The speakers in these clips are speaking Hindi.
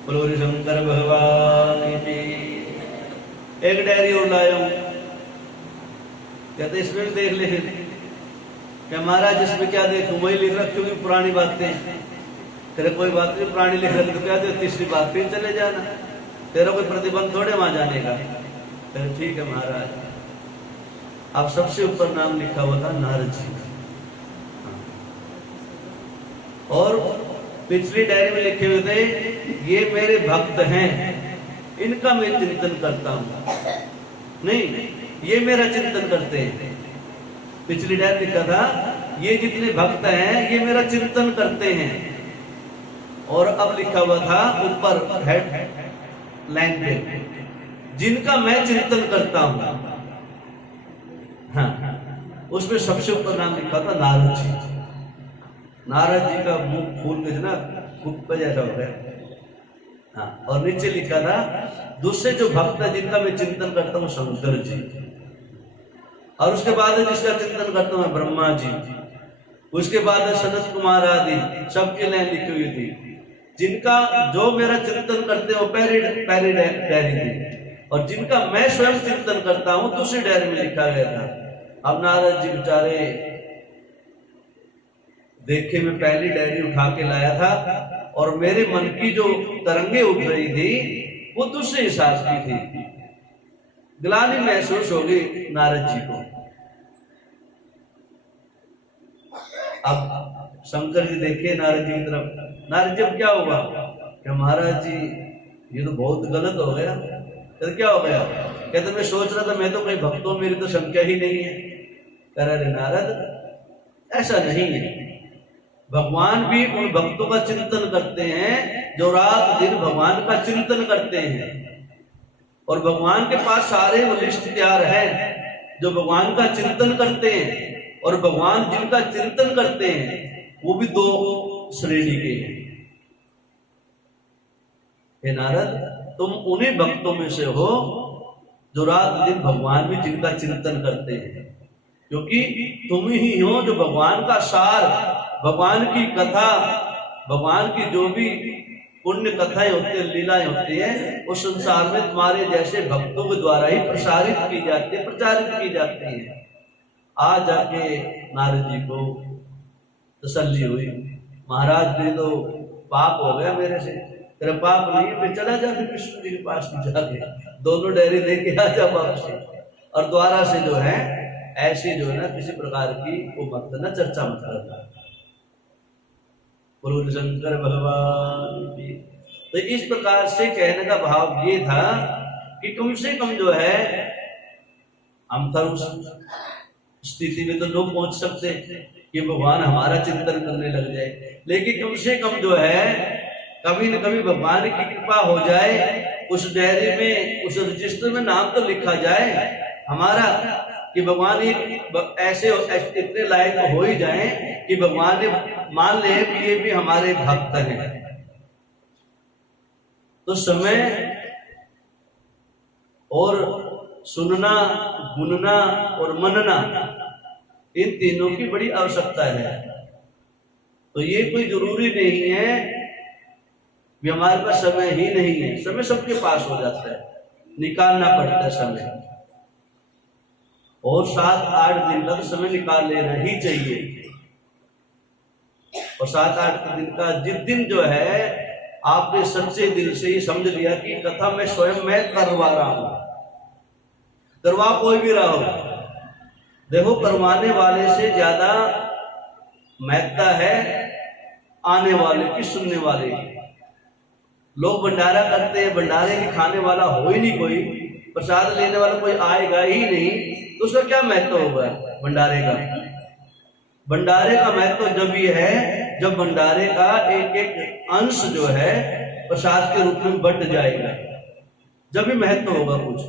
बोलो हरि शंकर भगवान की। एक डायरी और लाया हूं, कहते इसमें भी देख ले फिर। क्या महाराज इसमें क्या देखूं, वही लिख रखी होगी पुरानी बातें। तेरे कोई बात नहीं, पुरानी लिख रखी तो क्या दे, तीसरी बात फिर चले जाना, तेरा कोई प्रतिबंध थोड़े वहां जाने का। फिर ठीक है महाराज। अब सबसे ऊपर नाम लिखा हुआ था नारद जी का, और पिछली डायरी में लिखे हुए थे ये मेरे भक्त हैं, इनका मैं चिंतन करता हूं। नहीं, ये मेरा चिंतन करते हैं। पिछली डायरी लिखा था ये जितने भक्त हैं ये मेरा चिंतन करते हैं, और अब लिखा हुआ था ऊपर हेड लाइन पे जिनका मैं चिंतन करता हूं। हाँ, उसमें सबसे ऊपर नाम लिखा था नारद जी। नारद जी का मुख फूल के ना फूल जैसा हो गया। हाँ, और नीचे लिखा था दूसरे जो भक्त है जिनका मैं चिंतन करता हूँ शंकर जी, और उसके बाद जिसका चिंतन करता हूँ ब्रह्मा जी, उसके बाद सनत कुमार आदि सबकी लाइन लिखी हुई थी। जिनका जो मेरा चिंतन करते हो पहली डायरी थी, और जिनका मैं स्वयं चिंतन करता हूं दूसरी डायरी में लिखा गया था। अब नारद जी बेचारे देखे, मैं पहली डायरी उठा के लाया था और मेरे मन की जो तरंगे उठ रही थी वो दूसरे हिसाब की थी। ग्लानि महसूस होगी नारद जी को। अब शंकर जी देखे नारद जी की तरफ। नारद जी अब क्या होगा? क्या महाराज जी ये तो बहुत गलत हो गया। तो क्या हो गया? कहते मैं सोच रहा था मैं तो कई भक्तों मेरी तो संख्या ही नहीं है। कह रहे नारद ऐसा नहीं है, भगवान भी उन भक्तों का चिंतन करते हैं जो रात दिन भगवान का चिंतन करते हैं, और भगवान के पास सारे वो लिस्ट तैयार है जो भगवान का चिंतन करते हैं। और भगवान जिनका चिंतन करते हैं वो भी दो श्रेणी के हैं। हे नारद, तुम उन्हीं भक्तों में से हो जो रात दिन भगवान भी जिनका चिंतन करते हैं, क्योंकि तुम ही हो जो भगवान का सार, भगवान की कथा, भगवान की जो भी पुण्य कथाएं होती है, लीलाएं होती है, उस संसार में तुम्हारे जैसे भक्तों के द्वारा ही प्रसारित की जाती है, प्रचारित की जाती है। आज जाके नारद जी को तसल्ली हुई, महाराज जी तो पाप हो गया मेरे से। तेरा पाप नहीं, मैं चला जा फिर विष्णु जी के पास में जाके दोनों डायरी लेके आ जा वापस, और द्वारा से जो है ऐसी जो है ना किसी प्रकार की वो मत करना, चर्चा मत करना। बोलो शंकर भगवान की। तो इस प्रकार से कहने का भाव ये था कि कम से कम जो है हम तो उस स्थिति में तो लोग पहुंच सकते कि भगवान हमारा चिंतन करने लग जाए, लेकिन कम से कम जो है कभी न कभी भगवान की कृपा हो जाए, उस डायरी में उस रजिस्टर में नाम तो लिखा जाए हमारा, कि भगवान ऐसे इतने लायक हो ही जाए कि भगवान ने मान ले कि ये भी हमारे भक्त हैं। तो समय और सुनना, गुनना और मनना, इन तीनों की बड़ी आवश्यकता है। तो ये कोई जरूरी नहीं है कि हमारे पास समय ही नहीं है, समय सबके पास हो जाता है, निकालना पड़ता है समय, और 7-8 दिन का तो समय निकाल लेना ही चाहिए। और 7-8 दिन का जिस दिन जो है आपने सच्चे दिल से ही समझ लिया कि कथा मैं स्वयं मैं करवा रहा हूं, करवा कोई भी रहा हो, देखो करवाने वाले से ज्यादा महत्ता है आने वाले की, सुनने वाले की। लोग भंडारा करते हैं, भंडारे की खाने वाला हो ही नहीं कोई, प्रसाद लेने वाला कोई आएगा ही नहीं, तो उसका क्या महत्व होगा भंडारे का? भंडारे का महत्व जब ये है जब भंडारे का एक एक अंश जो है प्रसाद के रूप में बट जाएगा, जब भी महत्व होगा कुछ।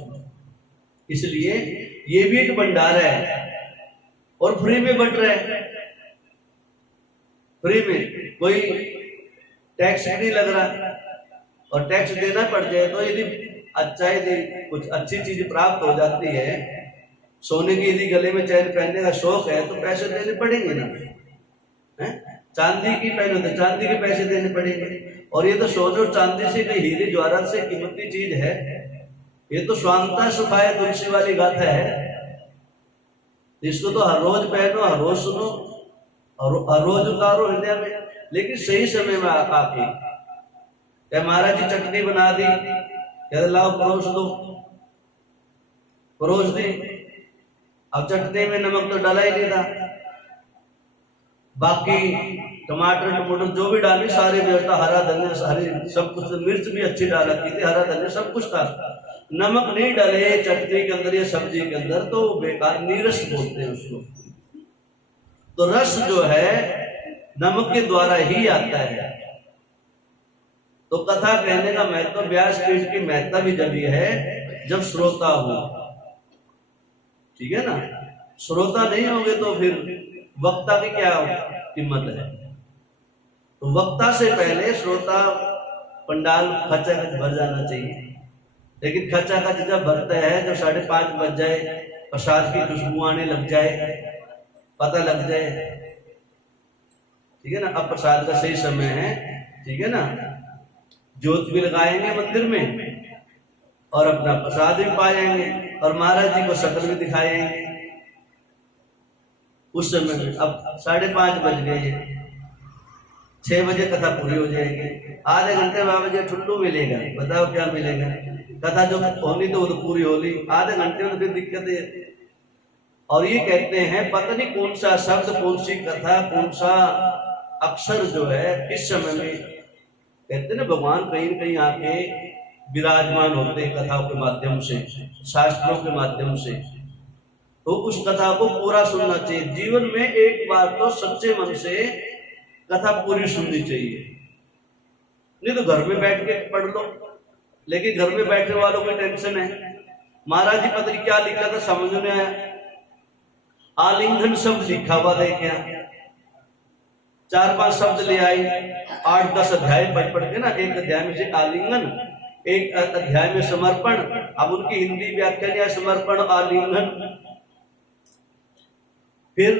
इसलिए ये भी एक भंडारा है, और फ्री में बट रहा है, फ्री में, कोई टैक्स नहीं लग रहा। और टैक्स देना पड़ जाए तो यदि अच्छा यदि कुछ अच्छी चीज प्राप्त हो जाती है, सोने की यदि गले में चैन पहनने का शौक है तो पैसे देने पड़ेंगे ना, है? चांदी की पहले तो चांदी के पैसे देने पड़ेंगे, और ये तो सोने और चांदी से, हीरे ज्वारत से कीमती चीज है। ये तो स्वांता सुखाए तुलसी वाली गाथा है। इसको तो हर रोज पहनो, हर रोज सुनो और हर रोज उतारो हृदय में। लेकिन सही समय में आके क्या महाराज जी चटनी बना दी, क्या लाओ परोस दो, परोस दी। अब चटनी में नमक तो डाला ही नहीं था, बाकी टमाटर टमाटर जो भी डाली सारी व्यवस्था, हरा धनिया सारी सब कुछ, मिर्च भी अच्छी डाल रखी थी, हरा धनिया सब कुछ था। नमक नहीं डाले चटनी के अंदर या सब्जी के अंदर तो बेकार, नीरस बोलते हैं उसको। तो रस जो है नमक के द्वारा ही आता है। तो कथा कहने का महत्व, व्यास पीठ की महत्ता भी जब ये है जब श्रोता हो, ठीक है ना। श्रोता नहीं होगे तो फिर वक्ता की क्या कीमत है। तो वक्ता से पहले श्रोता पंडाल खचाखच भर जाना चाहिए। लेकिन खचाखच जब भरता है जब 5:30 बज जाए, प्रसाद की खुशबू आने लग जाए, पता लग जाए, ठीक है ना, अब प्रसाद का सही समय है, ठीक है ना। ज्योत भी लगाएंगे मंदिर में और अपना प्रसाद भी पाएंगे और महाराज जी को शक्ल भी दिखाएंगे उस समय में। अब 5:30 बज गए, 6 बजे कथा पूरी हो जाएगी। आधे घंटे बाबा जी ठुल्लू मिलेगा, बताओ क्या मिलेगा। कथा जो होनी तो वो तो पूरी होली, आधे घंटे में फिर दिक्कत है। और ये कहते हैं पता नहीं कौन सा शब्द, कौन सी कथा, कौन सा अक्षर जो है किस समय में, कहते ना भगवान कहीं न कहीं आके विराजमान होते हैं कथाओं के माध्यम से, शास्त्रों के माध्यम से। तो उस कथा को पूरा सुनना चाहिए। जीवन में एक बार तो सच्चे मन से कथा पूरी सुननी चाहिए। नहीं तो घर में बैठ के पढ़ लो, लेकिन घर में बैठने वालों की टेंशन है। महाराज जी पता नहीं क्या लिखा था, समझ में आया, आलिंगन शब्द लिखा हुआ देखा, 4-5 शब्द ले आई, 8-10 अध्याय पढ़ के ना, एक अध्याय में से आलिंगन, एक अध्याय में समर्पण। अब उनकी हिंदी व्याख्या है समर्पण आलिंगन। फिर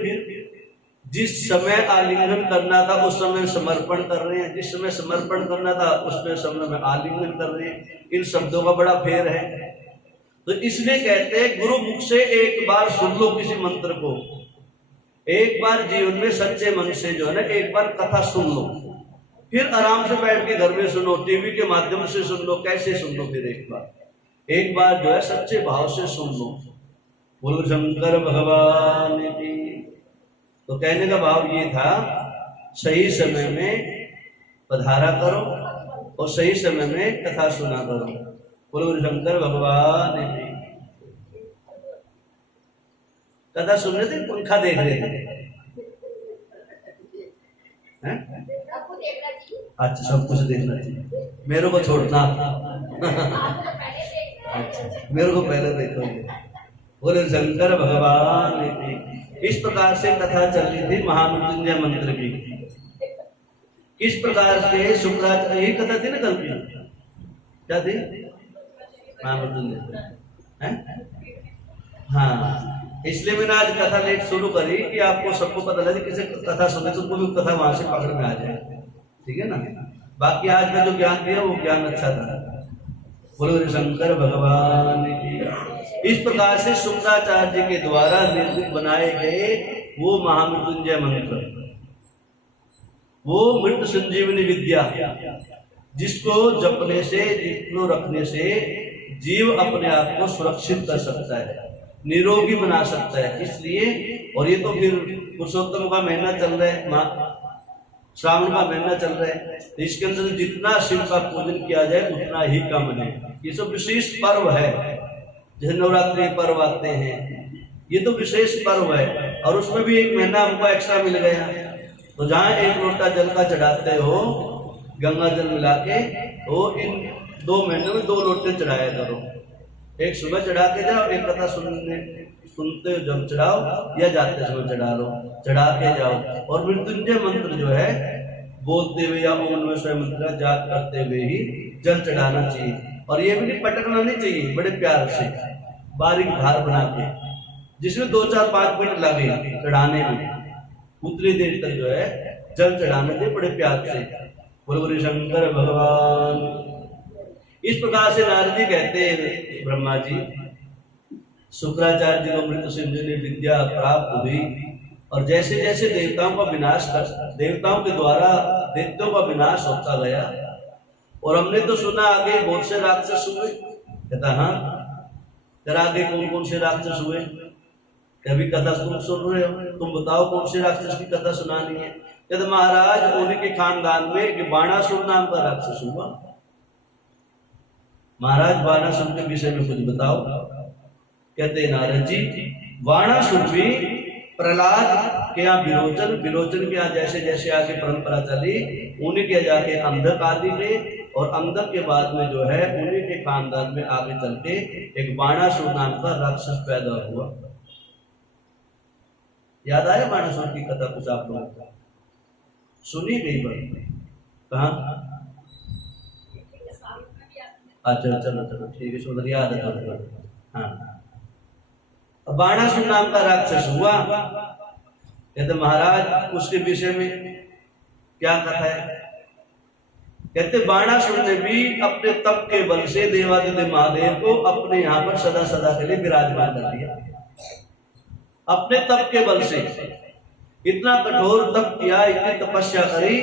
जिस समय आलिंगन करना था उस समय समर्पण कर रहे हैं, जिस समय समर्पण करना था उसमें समय में आलिंगन कर रहे हैं। इन शब्दों का बड़ा फेर है। तो इसलिए कहते हैं गुरु मुख से एक बार सुन लो किसी मंत्र को, एक बार जीवन में सच्चे मन से जो है ना एक बार कथा सुन लो, फिर आराम से बैठ के घर में सुनो, टीवी के माध्यम से सुन लो, कैसे सुन लो, फिर एक बार जो है सच्चे भाव से सुन लो। बोलो शंकर भगवान की। तो कहने का भाव ये था, सही समय में पधारा करो और सही समय में कथा सुना करो। बोलो शंकर भगवान की। कथा सुन रहे थे, पंखा देख रहे थे, अच्छा सब कुछ देखना चाहिए, मेरे को छोड़ना। अच्छा मेरे को पहले देखो। बोले शंकर भगवान की। इस प्रकार से कथा चल रही थी महामृत्युंजय मंत्र की। किस प्रकार से शुक्राचार्य, यही कथा थी ना कल की, क्या थी, महामृत्युंजय है। हाँ, इसलिए मैंने आज कथा लेट शुरू करी कि आपको सबको पता लगे, किसी कथा सुने तो कोई कथा वहां से पकड़ में आ जाए, ठीक है ना। बाकी आज मैं जो ज्ञान दिया वो ज्ञान अच्छा था। बोलो शंकर भगवान की। इस प्रकार से शुक्राचार्य जी के द्वारा निर्मित बनाए गए वो महामृत्युंजय मंत्र, वो मृत संजीवनी विद्या, जिसको जपने से, जिसको रखने से जीव अपने आप को सुरक्षित कर सकता है, निरोगी बना सकता है। इसलिए, और ये तो फिर पुरुषोत्तम का महीना चल रहा है, श्रावण का महीना चल रहा है, तो इसके अंदर जितना शिव का पूजन किया जाए उतना ही कम है। ये सब विशेष पर्व है, जैसे नवरात्रि पर्व आते हैं, ये तो विशेष पर्व है। और उसमें भी एक महीना हमको एक्स्ट्रा मिल गया। तो जहाँ 1 लोटा जल का चढ़ाते हो गंगा जल मिला के, तो इन 2 महीनों में 2 लोटे चढ़ाया करो। एक सुबह चढ़ा के जाओ, एक कथा सुनते जब चढ़ाओ, या जाते समय चढ़ा लो, चढ़ा के जाओ। और मृत्युंजय मंत्र जो है बोलते हुए या ओम नमः शिवाय मंत्र जाप करते हुए ही जल चढ़ाना चाहिए। और ये भी नहीं पटकना नहीं चाहिए, बड़े प्यार से बारीक धार बना के, जिसमें 2, 4, 5 मिनट लगे चढ़ाने में, उतनी देर तक जो है जल चढ़ाने थे बड़े प्यार से। बोलो शंकर भगवान। इस प्रकार से नारद जी कहते हैं ब्रह्मा जी, शुक्राचार्य जी को मृत सिंधु ने विद्या प्राप्त हुई और जैसे जैसे देवताओं का विनाश कर, देवताओं के द्वारा दैत्यों का विनाश होता गया। और हमने तो सुना आगे बहुत से राक्षस हुए। कहता हाँ, जरा आगे कौन कौन से राक्षस हुए? कभी कथा तुम सुन रहे हो, तुम बताओ कौन से राक्षस की कथा सुनानी है? कहते महाराज उन्हीं के खानदान में एक बाणासुर नाम का राक्षस हुआ। महाराज बाणासुर के विषय में कुछ बताओ। कहते नारद जी, बाणासुर भी प्रहलाद के यहाँ विरोचन के यहाँ जैसे जैसे आगे परंपरा चली, उन्हीं के जाके अंधक आदि के, और अंधक के बाद में जो है उन्हीं के खानदान में आगे चल के एक बाणासुर नाम का राक्षस पैदा हुआ। याद आया बाणासुर की कथा कुछ आप लोगों को? सुनी गई बात? कहा? अच्छा चलो चलो ठीक है, सुन याद है। हाँ, बाणासुर नाम का राक्षस हुआ। कहते महाराज उसके विषय में क्या कथा है? कहते बाणासुर ने भी अपने तप के बल से देवादिदेव महादेव को अपने यहाँ पर सदा सदा के लिए विराजमान कर दिया। अपने तप के बल से इतना कठोर तप किया, इतनी तपस्या करी,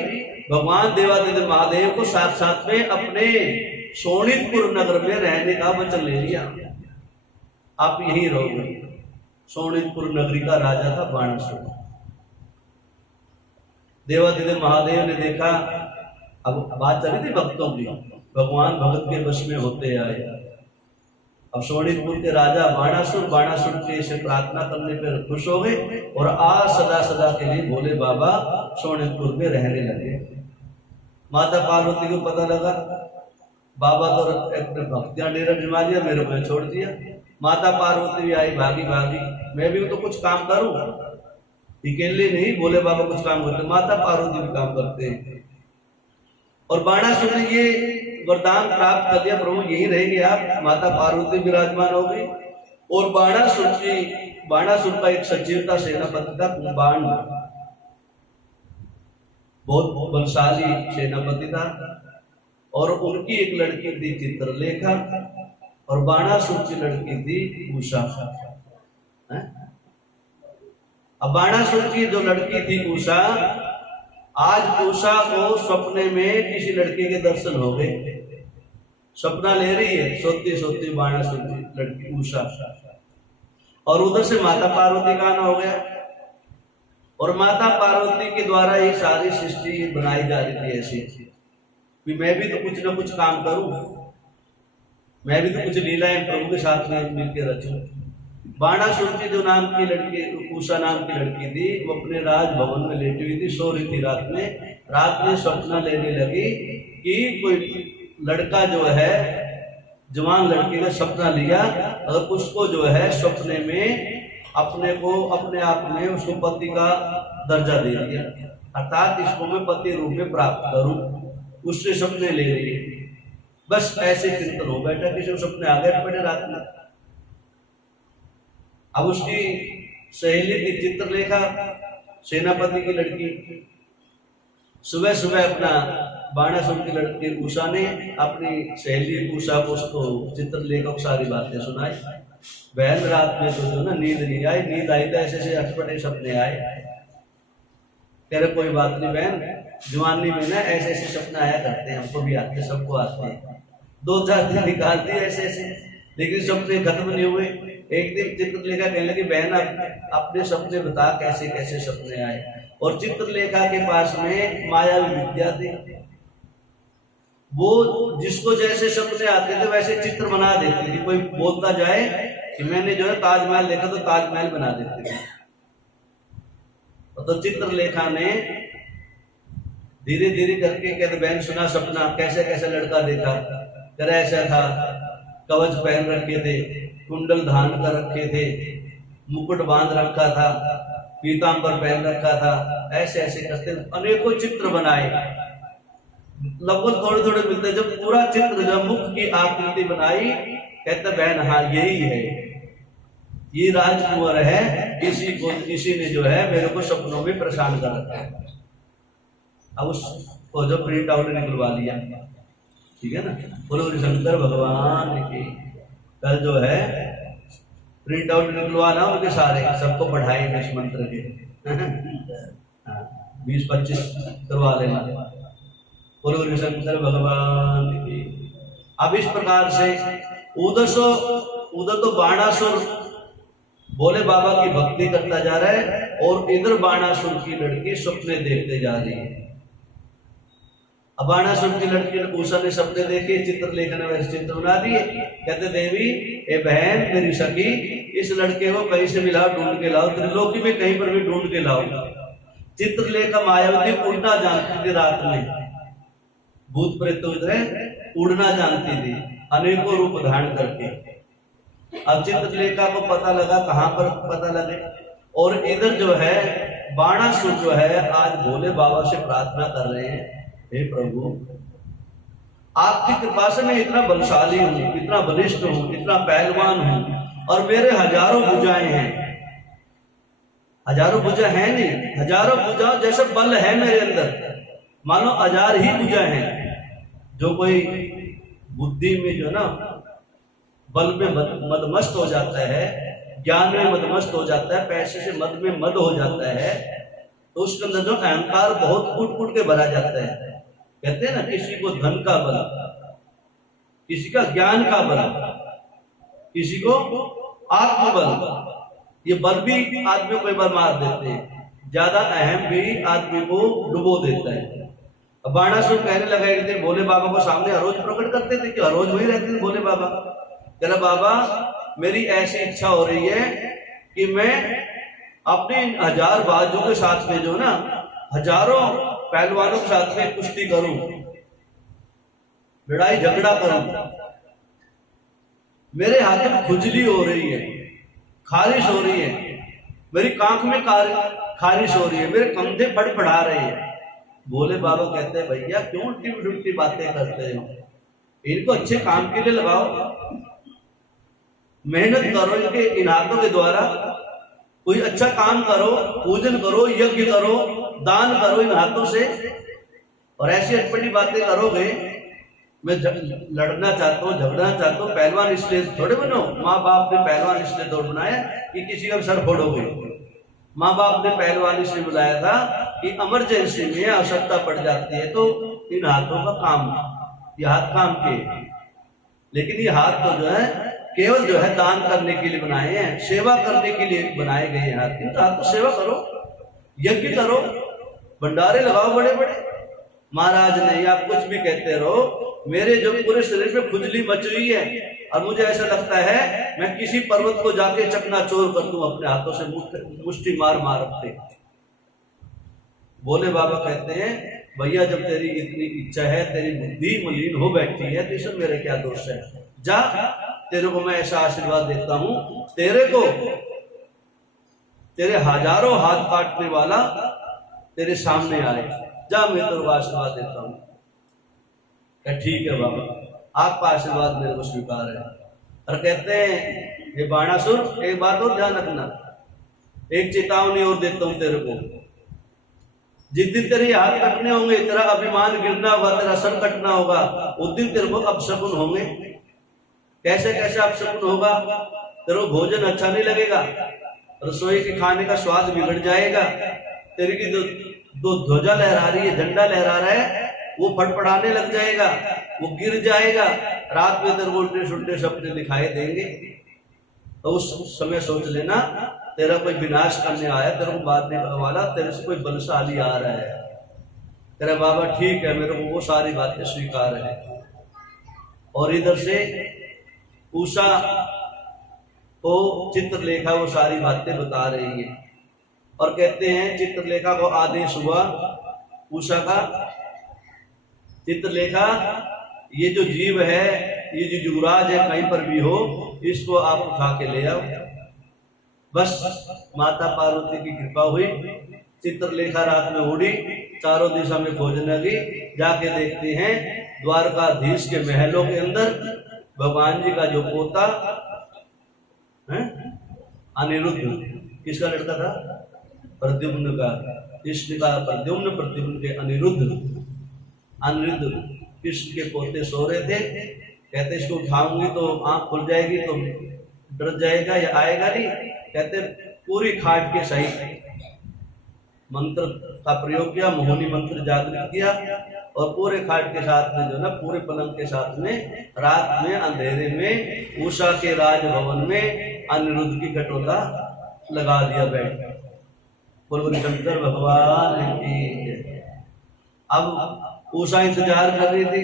भगवान देवादिदेव महादेव को साथ साथ में अपने शोणितपुर नगर में रहने का वचन ले लिया। आप यहीं रहोगे। शोणितपुर नगरी का राजा था बाणासुर। देवादिदेव महादेव ने देखा, अब बात चली थी भक्तों की, भगवान भगत के वश में होते आए। अब शोणितपुर के राजा बाणासुर के से प्रार्थना करने पर खुश हो गए और आज सदा सदा के लिए भोले बाबा शोणितपुर में रहने लगे। माता पार्वती को पता लगा, बाबा तो अपने भक्तियां डेरा जमा लिया, मेरे को छोड़ दिया। माता पार्वती भी आई भागी भागी, मैं भी तो कुछ काम करूं, अकेले नहीं भोले बाबा कुछ काम करते, माता पार्वती भी काम करते हैं। और बाणासुर ने ये वरदान प्राप्त कर लिया, प्रभु यही रहेंगे आप। माता पार्वती विराजमान हो गई। और बाणासुर का एक सजीवता सेनापति था कुंभांड, बहुत बलशाली सेनापति था। और उनकी एक लड़की थी चित्रलेखा, और बाणासुर की लड़की थी उषा। अब बाणासुर की जो लड़की थी उषा, आज उषा को सपने में किसी लड़के के दर्शन हो गए। सपना ले रही है, सोती सोती बाणासुर की लड़की उषा, और उधर से माता पार्वती का आना हो गया। और माता पार्वती के द्वारा ये सारी सृष्टि बनाई जा रही थी ऐसी कि मैं भी तो कुछ ना कुछ काम करूं, मैं भी तो कुछ लीलाएं प्रभु के साथ में मिलकर रचूं। बाणासुर की जो नाम की लड़की, उषा नाम की लड़की थी, वो अपने राजभवन में लेटी हुई थी, सो रही थी। रात में सपना लेने लगी कि कोई लड़का जो है, जवान लड़की का सपना लिया, और उसको जो है सपने में अपने को अपने आप में उसको पति का दर्जा दे दिया, अर्थात इसको मैं पति रूप में प्राप्त करूं। उससे सपने ले रही है। बस ऐसे चिंतन हो बैठा, किसी सपने आ गए बड़े रात में। अब उसकी सहेली थी चित्रलेखा, सेनापति की लड़की। सुबह सुबह अपना बाणासुर की लड़की उषा ने अपनी सहेली उषा को उसको चित्रलेखा को सारी बातें सुनाई। बहन रात में तो जो ना नींद नहीं आई, नींद आई तो ऐसे अटपटे सपने आए। कह रहे कोई बात नहीं बहन, जवानी में ना ऐसे ऐसे सपने आया करते हैं, हमको भी आते, सबको आते हैं। 2-4 दिन निकालते हैं ऐसे ऐसे, लेकिन सपने खत्म नहीं हुए। एक दिन चित्रलेखा कहने लगी, बहन अपने सपने बता, कैसे कैसे सपने आए। और चित्रलेखा के पास में मायावी विद्या थी, वो जिसको जैसे सपने आते थे वैसे चित्र बना देती थी। कोई बोलता जाए कि मैंने जो है ताजमहल देखा, तो ताजमहल बना देती थी। तो चित्रलेखा ने धीरे धीरे करके कहते, बहन सुना सपना, कैसे कैसे लड़का देखा। कर ऐसा था, कवच पहन रखे थे, कुंडल धारण कर रखे थे, मुकुट बांध रखा था, पीतांबर पहन रखा था, ऐसे ऐसे करते अनेकों चित्र बनाए। लगभग थोड़े थोड़े मिलते। जब पूरा चित्र, जब मुख की आकृति बनाई, कहते बहन हाँ यही है, ये राजकुंवर है, इसी ने जो है मेरे को सपनों में परेशान कर रखा है। अब उसको जो प्रिंट आउट निकलवा लिया, ठीक है ना। बोलो शंकर भगवान की। कल जो है प्रिंट आउट निकलवाना उनके सारे, सबको पढ़ाए इस मंत्र के 20-25 करवा लेना। बोलो शंकर भगवान की। अब इस प्रकार से उधर तो बाणासुर भोले बाबा की भक्ति करता जा रहा है और इधर बाणासुर की लड़की सपने देखते जा रही है। अब बाणासुर की लड़की ने उषा ने सपने देखे, चित्रलेखा ने वैसे चित्र बना दिए। कहते देवी ए बहन मेरी सखी, इस लड़के को कहीं से भी लाओ, ढूंढ के लाओ, त्रिलोकी में कहीं पर भी ढूंढ के लाओ। चित्रलेखा मायावती उड़ना जानती थी, रात में भूत प्रेत उड़ना जानती थी अनेकों रूप धारण करके। अब चित्रलेखा को पता लगा, कहां पर पता लगे, और इधर जो है बाणासुर जो है आज भोले बाबा से प्रार्थना कर रहे हैं, हे प्रभु आपकी कृपा से मैं इतना बलशाली हूं, इतना बलिष्ठ हूं, इतना पहलवान हूं, और मेरे हजारों भुजाएं हैं। हजारों भुजा है नहीं, हजारों भुजा जैसे बल है मेरे अंदर, मानो 1000 ही भुजा है। जो कोई बुद्धि में जो ना बल में मदमस्त हो जाता है, ज्ञान में मदमस्त हो जाता है, पैसे से मद में मद हो जाता है, तो उसके अंदर जो अहंकार बहुत फूट के भरा जाता है। कहते हैं ना किसी को धन का बल, किसी का ज्ञान का बल, किसी को आत्मबल। ये बल भी आदमी को एक बार मार देते हैं, ज्यादा अहम भी आदमी को डुबो देता है। अब बाणासुर कहने लगा एक दिन भोले बाबा को सामने हर रोज प्रकट करते थे कि हर रोज वही रहते थे भोले बाबा। कह रहा बाबा मेरी ऐसी इच्छा हो रही है कि मैं अपने 1000 बाजुओं के साथ में जो ना हजारों पहलवानों के साथ में कुश्ती करूं, लड़ाई झगड़ा करूं। मेरे हाथ में खुजली हो रही है, खारिश हो रही है, मेरी कांख में खारिश हो रही है, मेरे कंधे फड़फड़ा रहे हैं। भोले बाबा कहते हैं भैया क्यों उल्टी बातें करते हो, इनको अच्छे काम के लिए लगाओ, मेहनत करो, इनके इन हाथों के द्वारा कोई अच्छा काम करो, पूजन करो, यज्ञ करो, दान करो इन हाथों से। और ऐसी अटपटी बातें करोगे, मैं लड़ना चाहता हूँ, झगड़ना चाहता हूँ, पहलवान इसलिए थोड़े बनो। माँ बाप ने पहलवान इसलिए दौड़ बनाया कि किसी का सर फोड़ोगे। माँ बाप ने पहलवान इसलिए बुलाया था कि इमरजेंसी में आवश्यकता पड़ जाती है तो इन हाथों का काम, ये हाथ काम के। लेकिन ये हाथ तो जो है केवल जो है दान करने के लिए बनाए हैं, सेवा करने के लिए बनाए गए हाथ। इन हाथ तो सेवा करो, यज्ञ करो, भंडारे लगाओ बड़े बड़े। महाराज नहीं, आप कुछ भी कहते रहो, मेरे जो पूरे शरीर में खुजली मच रही है और मुझे ऐसा लगता है मैं किसी पर्वत को जाके चकनाचूर कर दूं अपने हाथों से, मुष्टि मार मार अपने। भोले बाबा कहते हैं भैया जब तेरी इतनी इच्छा है, तेरी बुद्धि मलिन हो बैठी है, तो इसमें मेरे क्या दोष है। जा, तेरे को मैं ऐसा आशीर्वाद देता हूं, तेरे को तेरे हजारों हाथ काटने वाला तेरे सामने आए, जा मैं तेरे को आशीर्वाद देता हूं। ठीक है बाबा, आपका आशीर्वाद मेरे को स्वीकार है। और कहते हैं ये बाणासुर एक बात और ध्यान रखना, एक चेतावनी और देता हूं तेरे को। जिस दिन तेरे हाथ कटने होंगे, तेरा अभिमान गिरना होगा, तेरा सर कटना होगा, उस दिन तेरे को अपशकुन होंगे। कैसे कैसे अपशकुन होगा? तेरे को भोजन अच्छा नहीं लगेगा, रसोई के खाने का स्वाद बिगड़ जाएगा, तेरे की दो ध्वजा लहरा रही है, झंडा लहरा रहा है, वो फटफटाने लग जाएगा, वो गिर जाएगा, रात में तेरे को उल्टे सुल्टे सपने दिखाई देंगे। तो उस समय सोच लेना तेरा कोई विनाश करने आया, तेरे को मारने वाला, तेरे से कोई बलशाली आ रहा है। तेरा बाबा ठीक है, मेरे को वो सारी बातें स्वीकार है। और इधर से उषा को चित्रलेखा वो सारी बातें बता रही है और कहते हैं चित्रलेखा को आदेश हुआ उषा का, चित्रलेखा ये जो जीव है, ये जो युवराज है, कहीं पर भी हो इसको आप उठा के ले आओ। बस माता पार्वती की कृपा हुई, चित्रलेखा रात में उड़ी, चारों दिशा में खोजने लगी। जाके देखते हैं द्वारकाधीश के महलों के अंदर भगवान जी का जो पोता है अनिरुद्ध, किसका लड़का था? प्रद्युम्न का, कृष्ण का प्रद्युम्न, प्रद्युम्न के अनिरुद्ध। अनिरुद्ध कृष्ण के पोते सो रहे थे, कहते इसको उठाऊंगी तो आंख खुल जाएगी तो डर जाएगा या आएगा नहीं, कहते पूरी खाट के सही मंत्र का प्रयोग किया, मोहिनी मंत्र जागृत किया और पूरे खाट के साथ में जो ना पूरे पलंग के साथ में रात में अंधेरे में उषा के राजभवन में अनिरुद्ध की खटोला लगा दिया बैठ। बोल शंकर भगवान की। अब उषा इंतजार कर रही थी,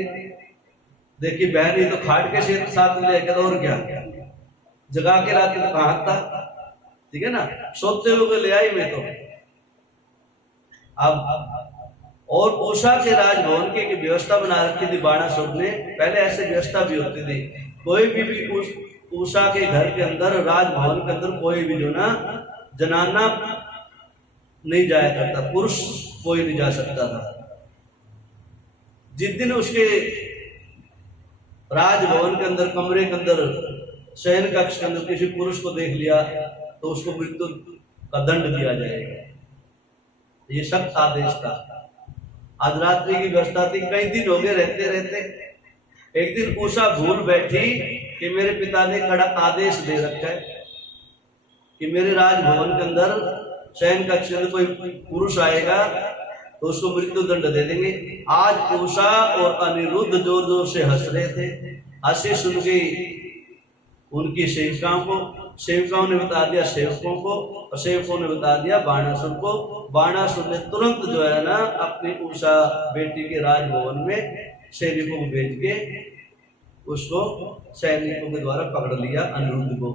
देखी बहन ही तो खाट के साथ ले गया और क्या जगा के रात तो कहां था, ठीक है ना, सोते हुए ले आई मैं तो। अब और उषा के राजभवन की व्यवस्था बना रखी थी बाणासुर ने। पहले ऐसे व्यवस्था भी होती थी, कोई भी उषा के घर के अंदर, राजभवन के अंदर कोई भी जो ना जनाना नहीं जाया करता, पुरुष कोई नहीं जा सकता था। जिस दिन उसके राजभवन के अंदर, कमरे के अंदर, शयन कक्ष के अंदर किसी पुरुष को देख लिया तो उसको मृत्यु का दंड दिया जाएगा। ये सख्त आदेश था। आज रात्रि की व्यवस्था थी, कई दिन हो गए रहते रहते। एक दिन उषा भूल बैठी कि मेरे पिता ने कड़ा आदेश दे रखा है कि मेरे राजभवन के अंदर शयन कक्ष में कोई पुरुष आएगा तो उसको मृत्यु दंड दे देंगे। आज उषा और अनिरुद्ध जोर जोर से हंस रहे थे। हंसी सुन गई उनकी सेविकाओं को, सेविकाओं ने बता दिया सेवकों को, और सेवकों ने बता दिया बाणासुर को। बाणासुर ने तुरंत जो है ना अपनी उषा बेटी के राजभवन में सैनिकों को भेज के उसको सैनिकों के द्वारा पकड़ लिया अनिरुद्ध को।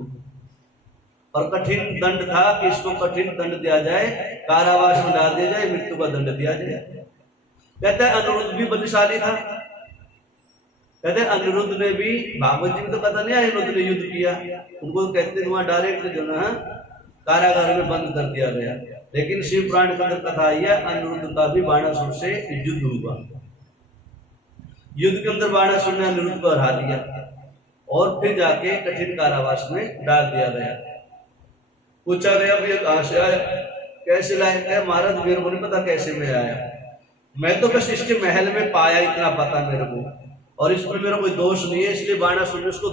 और कठिन दंड था कि इसको कठिन दंड दिया जाए, कारावास में डाल दिया जाए, मृत्यु का दंड दिया जाए। कहते हैं अनिरुद्ध भी बलशाली था। कहते हैं अनिरुद्ध ने भी, भागवत जी में तो पता नहीं अनिरुद्ध ने युद्ध किया, उनको कहते वहां डायरेक्ट जो ना कारागार में बंद कर दिया गया। लेकिन शिव पुराण के अंदर कथा आई है अनिरुद्ध का भी बाणासुर से युद्ध हुआ। युद्ध के अंदर बाणासुर ने अनिरुद्ध को हरा दिया और फिर जाके कठिन कारावास में डाल दिया गया। पूछा गया ये कहां से आया, कैसे लाया? महाराज मेरे को नहीं पता कैसे मैं आया, मैं तो बस इसके महल में पाया, इतना पता मेरे को, और इसमें मेरा कोई दोष नहीं है, इसलिए बाणासुर ने उसको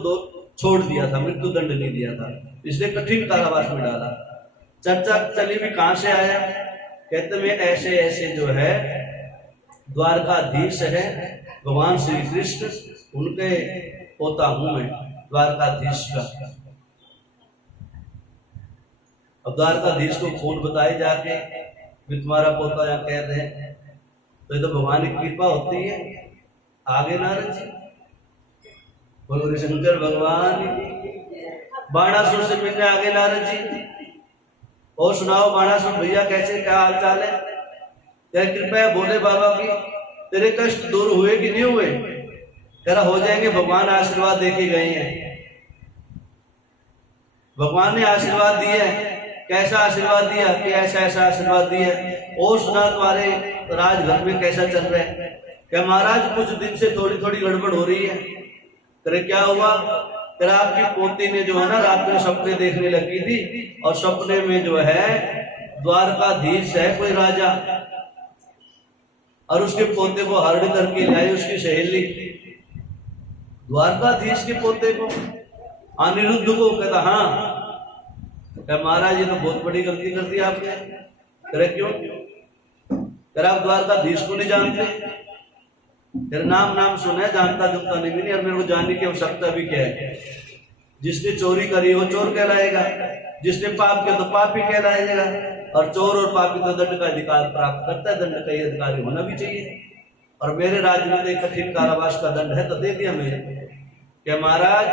छोड़ दिया था, मृत्यु दंड नहीं दिया था, इसलिए कठिन कारावास में डाला। चर्चा चली भी कहां से आया? कहते मैं ऐसे ऐसे जो है द्वारकाधीश है भगवान श्री कृष्ण, उनके पोता हूं मैं, द्वारकाधीश का। अब द्वारकाधीश को कौन बताए जाके भी तुम्हारा पोता या कह रहे हैं, तो ये तो भगवान की कृपा होती है। आगे नारद जी बोलो शंकर भगवान। बाणासुर से मिलने आगे नारद जी, और सुनाओ बाणासुर भैया कैसे, क्या हाल चाल है? क्या कृपा है भोले बाबा की, तेरे कष्ट दूर हुए कि नहीं हुए? तेरा हो जाएंगे, भगवान आशीर्वाद देके गए हैं, भगवान ने आशीर्वाद दिए। कैसा आशीर्वाद दिया कि ऐसा ऐसा आशीर्वाद दिया। और सुना तुम्हारे राजघर में कैसा चल रहा है? क्या महाराज कुछ दिन से थोड़ी थोड़ी गड़बड़ हो रही है। तेरे क्या हुआ? तेरा आपकी पोती ने जो है ना रात में सपने देखने लगी थी, और सपने में जो है द्वारकाधीश है कोई राजा, और उसके पोते को हरण करके लाई उसकी सहेली। द्वारकाधीश के पोते को, अनिरुद्ध को। कहता हाँ। क्या महाराज ये तो बहुत बड़ी गलती कर दी आपने। करे क्यों? तेरा आप द्वारकाधीश को नहीं जानते, तेरा नाम सुना है, जानता जुमता नहीं, और मेरे को जानने की आवश्यकता भी क्या है। जिसने चोरी करी वो चोर कहलाएगा, जिसने पाप किया तो पापी कहलाएगा, और चोर और पापी तो दंड का अधिकार प्राप्त करता है, दंड का ये अधिकारी होना भी चाहिए। और मेरे राज्य में तो कठिन कारावास का दंड है तो दे दिया मैंने। क्या महाराज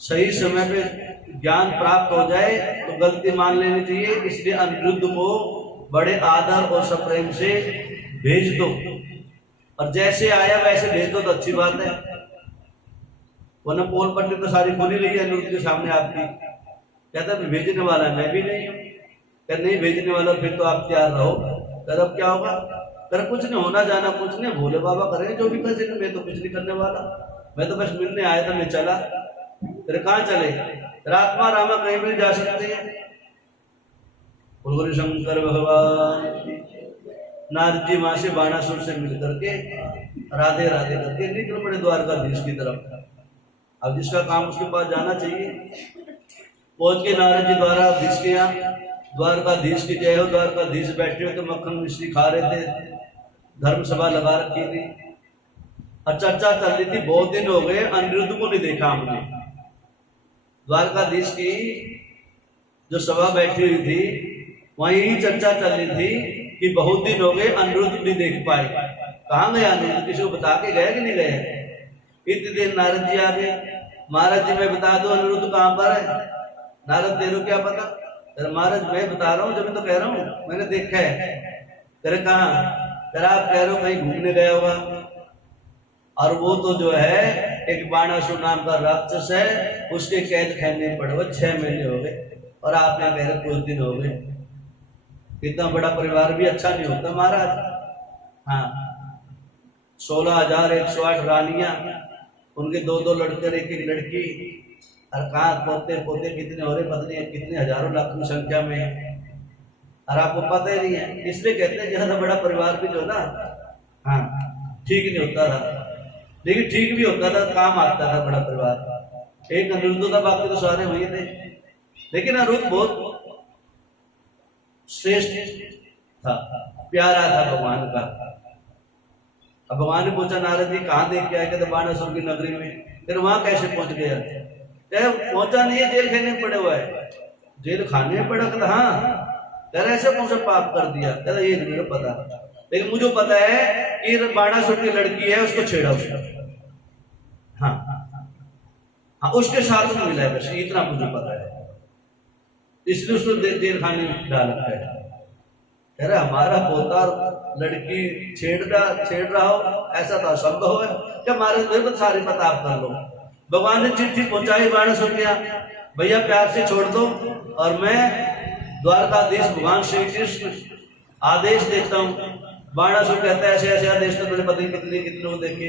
सही समय पे ज्ञान प्राप्त हो जाए तो गलती मान लेनी चाहिए, इसलिए अनिरुद्ध को बड़े आदर और सप्रेम से भेज दो, और जैसे आया वैसे भेज दो तो अच्छी बात है। वरना पोल पट्टी तो सारी खुली रही है अनिरुद्ध के सामने आपकी। कहता है भेजने वाला मैं भी नहीं हूँ। कहते नहीं भेजने वाला फिर तो आप तैयार रहो। कर अब क्या होगा? कर कुछ नहीं, होना जाना कुछ नहीं, भोले बाबा करें जो भी कर, मैं तो कुछ नहीं करने वाला, मैं तो बस मिलने आया था, मैं चला। तेरे कहाँ चले? आत्मा रामा कहीं भी जा सकते हैं। बोलो शंकर भगवान। नारद जी वहां से बाणासुर से मिल करके राधे राधे करके निकल पड़े द्वारकाधीश की तरफ। अब जिसका काम उसके पास जाना चाहिए। पहुंच के नारद जी द्वारकाधीश के यहाँ, द्वारकाधीश की जय हो। द्वारकाधीश बैठे हो तो मक्खन मिश्री खा रहे थे, धर्म सभा लगा रखी थी, चर्चा चल रही थी। बहुत दिन हो गए अनिरुद्ध को नहीं देखा हमने। द्वारकाधीश की जो सभा बैठी हुई थी वहीं चर्चा चल रही थी कि बहुत दिन हो गए अनिरुद्ध नहीं देख पाए। कहाँ गए अनिरुद्ध, किसी को बता के गए कि नहीं गए? इतनी देर नारद जी आ गए। महाराज जी मैं बता दो अनिरुद्ध कहाँ पर है? नारद तेरे को क्या पता? अरे महाराज मैं बता रहा हूँ, जब मैं तो कह रहा हूँ मैंने देखा है। तेरे कहाँ? तेरे आप कह रहे हो कहीं घूमने गया होगा। और वो तो जो है एक बाणासुर नाम का राक्षस है, उसके कैद खाने पड़े हुए 6 महीने हो गए और आप यहाँ कह रहे कुछ दिन हो गए। इतना बड़ा परिवार भी अच्छा नहीं होता महाराज। हाँ, 16,108 रानियां, उनके 2-2 लड़के, एक लड़की, और कहाँ पोते पोते कितने हो रहे पत्नी, कितने हजारों लाख की संख्या में, और आपको पता ही नहीं है। इसलिए कहते हैं ज्यादा बड़ा परिवार भी जो ना, हाँ, ठीक नहीं होता था। लेकिन ठीक भी होता था, काम आता था बड़ा परिवार। एक अनिरुद्ध था, बाकी तो सारे वही थे। लेकिन अनिरुद्ध बहुत श्रेष्ठ था, प्यारा था भगवान का। अब भगवान ने पूछा नारद जी कहाँ देख के आए? कहते बाणासुर की नगरी में। फिर वहां कैसे पहुंच गया? पहुंचा नहीं है, जेल खाने में पड़े हुआ है। जेल खाने में पड़ा? कहता हाँ। कह रहे ऐसे कौन सा पाप कर दिया? कहता ये नहीं पता, लेकिन मुझे पता है कि बाणासुर की लड़की है, उसको छेड़ा उसका। हाँ, उसके साथ में मिला है, बस इतना मुझे पता है, इसलिए उसको जेल खाने में डाल रखा है। कह रहा हमारा पोता लड़की छेड़ रहा हो, ऐसा तो असंभव है। क्या हमारे मेरे को सारे पता आप कर लो। भगवान ने चिट्ठी पहुंचाई बाणासुर के यहाँ, भैया प्यार से छोड़ दो और मैं द्वारकाधीश भगवान श्री कृष्ण आदेश देता हूँ। बाणासुर कहता है ऐसे ऐसे आदेश तो मुझे पता ही कितने को देखे,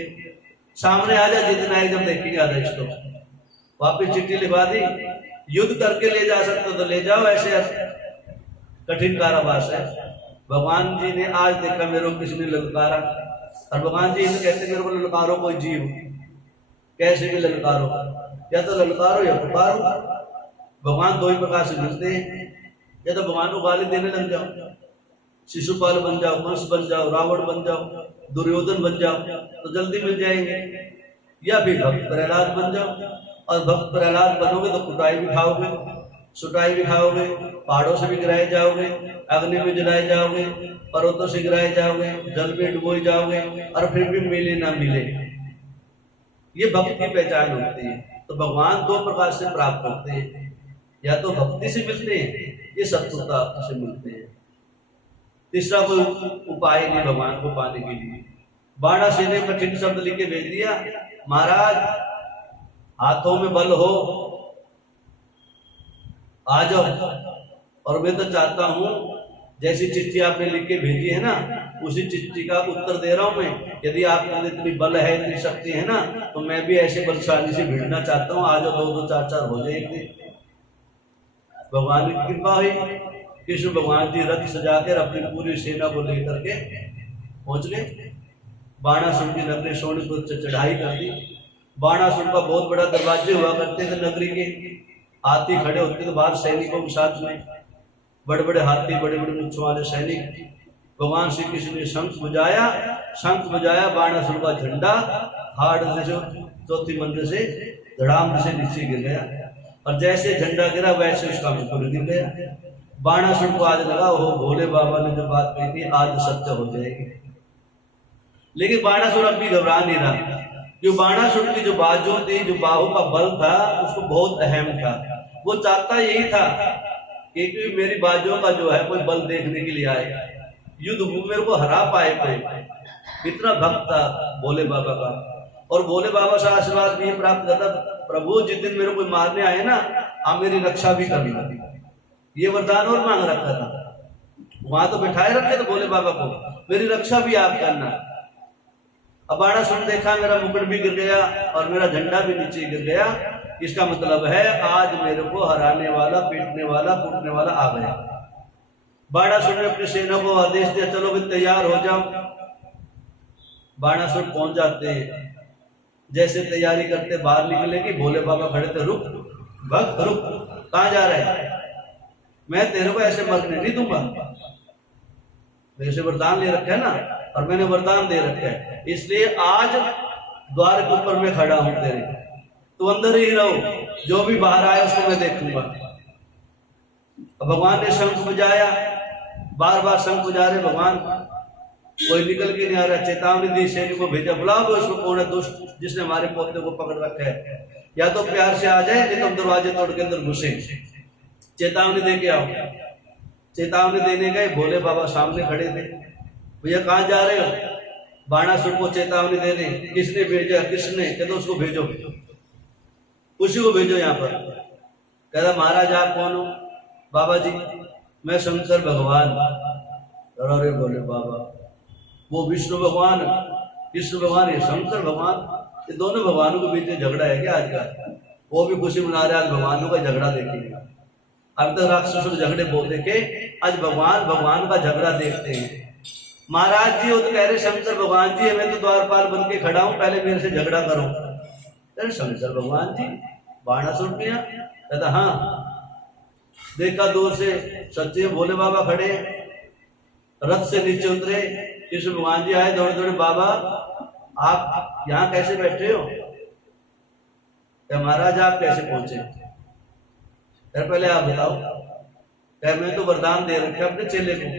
सामने आ जा जितना है जब देखेंगे आदेश तो। वापिस चिट्ठी लिखवा दी, युद्ध करके ले जा सकते तो ले जाओ, ऐसे कठिन कारावास है। भगवान जी ने आज देखा मेरे को किसने ललकारा, और भगवान जी इसे कहते मेरे को ललकारो कोई जीव, कैसे भी ललकारो, या तो ललकारो या पुकारो। भगवान 2 ही प्रकार से मिलते हैं, या तो भगवान को गाली देने लग जाओ, शिशुपाल बन जाओ, कंस बन जाओ, रावण बन जाओ, दुर्योधन बन जाओ तो जल्दी मिल जाएंगे, या फिर भक्त प्रहलाद बन जाओ। और भक्त प्रहलाद बनोगे तो कुटाई भी खाओगे, सुटाई भी खाओगे, पहाड़ों से भी गिराए जाओगे, अग्नि में जलाए जाओगे, पर्वतों से गिराए जाओगे, जल में डुबोए जाओगे, और फिर भी मिले ना मिले। ये भक्त की पहचान होती है। तो भगवान 2 प्रकार से प्राप्त होते हैं, या तो भक्ति से मिलते हैं, ये शत्रुता से मिलते हैं। तीसरा कोई उपाय नहीं भगवान को पाने के लिए। बाणासुर ने कठिन शब्द लिख के भेज दिया, महाराज हाथों में बल हो, आ जाओ। और मैं तो चाहता हूं जैसी चिट्ठी आपने लिख के भेजी है ना, उसी चिट्ठी का उत्तर दे रहा हूं मैं। यदि आपके अंदर इतनी बल है, इतनी शक्ति है ना, तो मैं भी ऐसे बलशाली से भिड़ना चाहता हूं। आ जाओ, 2-2 4-4 हो जाएंगे। भगवान की कृपा हुई, कृष्ण भगवान जी रथ सजाकर अपनी पूरी सेना को लेकर के पहुंच गए। बाणासुर की नगरी सोनीपत से चढ़ाई कर दी। बाणासुर का बहुत बड़ा दरवाजे हुआ करते थे नगरी के, हाथी खड़े होते थे बाहर सैनिकों के साथ में, बड़े बड़े हाथी, बड़े बड़े मुछ वाले सैनिक। भगवान श्री कृष्ण ने शंख बजाया, बाणासुर का झंडा हाड़ से 4थी मंजिल से धड़ाम से नीचे गिर गया, और जैसे झंडा गिरा वैसे उसका मुकुट गिर गया। बाणासुर को आज लगा हो भोले बाबा ने जो बात कही थी आज सत्य हो जाएगी। लेकिन बाणासुर अब भी घबरा नहीं रहा, जो बाणासुर की जो बाजू थी, जो बाहु का बल था, उसको बहुत अहम था। वो चाहता यही था कि मेरी बाजुओं का जो है कोई बल देखने के लिए आए, युद्ध मेरे को हरा पाए कोई। इतना भक्त था भोले बाबा का, और भोले बाबा से आशीर्वाद भी प्राप्त करता, प्रभु जिस दिन मेरे को मारने आए ना, आप मेरी रक्षा भी करना। ये वरदान और मांग रखा था। वहां तो बिठाए रखे थे भोले बाबा को, मेरी रक्षा भी आप करना। अब बाणासुर देखा मेरा मुकुट भी गिर गया और मेरा झंडा भी नीचे गिर गया, इसका मतलब है आज मेरे को हराने वाला, पीटने वाला, कूटने वाला आ गया। बाणासुर ने अपनी सेना को आदेश दिया, चलो भी तैयार हो जाओ। बाणासुर पहुंच जाते हैं। जैसे तैयारी करते बाहर निकले कि भोले बाबा खड़े थे, रुक भक्त रुक, कहां जा रहे हैं? मैं तेरे को ऐसे मरने नहीं दूंगा। मेरे से वरदान ले रखा है ना, और मैंने वरदान दे रखा है, इसलिए आज द्वार के ऊपर मैं खड़ा हूं तेरे, तू अंदर ही रहो, जो भी बाहर आए उसको मैं देखूंगा। भगवान ने शंख बजाया, बार बार शंख बजा रहे भगवान, कोई निकल के नहीं आ रहा। चेतावनी दी, सैनिक को भेजा, बुलाओ उसको, कौन है दुष्ट जिसने हमारे पोते को पकड़ रखा है, या तो प्यार से आ जाए, नहीं तो हम दरवाजे तोड़ के अंदर घुसे। चेतावनी दे के आओ। चेतावनी देने गए, भोले बाबा सामने खड़े थे। भैया कहां जा रहे हो? बाणासुर को चेतावनी देने। किसने भेजा? किसने? कहते उसको भेजो, उसी को भेजो यहाँ पर। कहता महाराज आप कौन हो? बाबा जी मैं शंकर भगवान। अरे बोले बाबा, वो विष्णु भगवान, कृष्ण भगवान, ये शंकर भगवान, ये दोनों भगवानों के बीच में झगड़ा है क्या आज का? वो भी खुशी मना रहे, आज भगवानों का झगड़ा देखेंगे। अब तक राक्षसों के झगड़े बहुत देखे, आज भगवान का झगड़ा देखते हैं। महाराज जी वो तो कह रहे शंकर भगवान जी, मैं तो द्वारपाल बन के खड़ा हूं, पहले मेरे से झगड़ा करो। अरे शंकर भगवान जी, बाणासुर ने कहता हाँ। देखा दूर से, सच्चे भोले बाबा खड़े, रथ से नीचे उतरे, कृष्ण भगवान जी आए दौड़े दौड़े, बाबा आप यहाँ कैसे बैठे हो? क्या महाराज आप कैसे पहुंचे? पहले आप बताओ। क्या मैं तो वरदान दे रखे अपने चेले को।